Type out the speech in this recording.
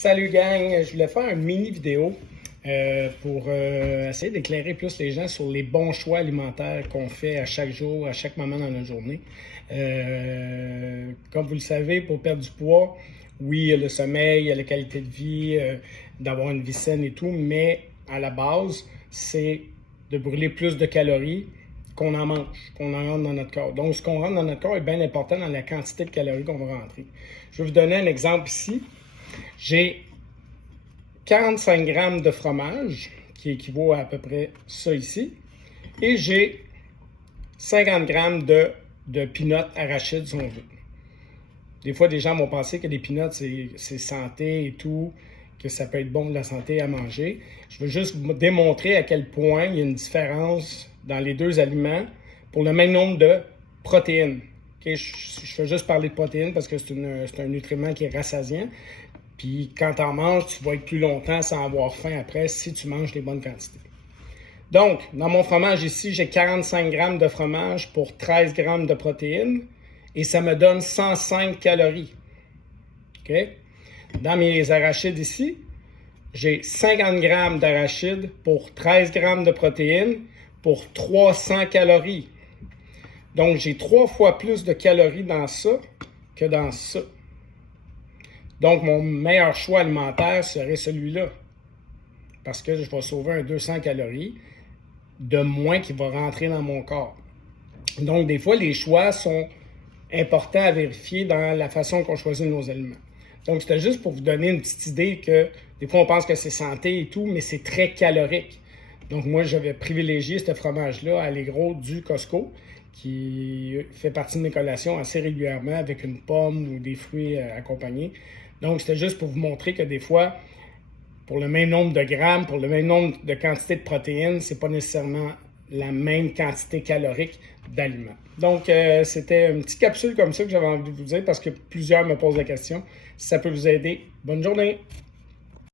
Salut gang, je voulais faire une mini vidéo pour essayer d'éclairer plus les gens sur les bons choix alimentaires qu'on fait à chaque jour, à chaque moment dans notre journée. Comme vous le savez, pour perdre du poids, oui, il y a le sommeil, il y a la qualité de vie, d'avoir une vie saine et tout, mais à la base, c'est de brûler plus de calories qu'on en mange, qu'on en rentre dans notre corps. Donc, ce qu'on rentre dans notre corps est bien important dans la quantité de calories qu'on va rentrer. Je vais vous donner un exemple ici. J'ai 45 grammes de fromage, qui équivaut à peu près ça ici, et j'ai 50 grammes de peanuts arachides, si on veut. Des fois, des gens vont penser que les peanuts, c'est santé et tout, que ça peut être bon de la santé à manger. Je veux juste vous démontrer à quel point il y a une différence dans les deux aliments pour le même nombre de protéines. Okay? Je veux juste parler de protéines parce que c'est un nutriment qui est rassasiant. Puis quand tu en manges, tu vas être plus longtemps sans avoir faim après si tu manges les bonnes quantités. Donc, dans mon fromage ici, j'ai 45 grammes de fromage pour 13 grammes de protéines et ça me donne 105 calories. Okay? Dans mes arachides ici, j'ai 50 grammes d'arachides pour 13 grammes de protéines pour 300 calories. Donc, j'ai 3 fois plus de calories dans ça que dans ça. Donc, mon meilleur choix alimentaire serait celui-là. Parce que je vais sauver un 200 calories de moins qui va rentrer dans mon corps. Donc, des fois, les choix sont importants à vérifier dans la façon qu'on choisit nos aliments. Donc, c'était juste pour vous donner une petite idée que des fois, on pense que c'est santé et tout, mais c'est très calorique. Donc, moi, je vais privilégier ce fromage-là à l'Allegro du Costco, qui fait partie de mes collations assez régulièrement avec une pomme ou des fruits accompagnés. Donc, c'était juste pour vous montrer que des fois, pour le même nombre de grammes, pour le même nombre de quantité de protéines, c'est pas nécessairement la même quantité calorique d'aliments. Donc, c'était une petite capsule comme ça que j'avais envie de vous dire parce que plusieurs me posent la question. Si ça peut vous aider, bonne journée!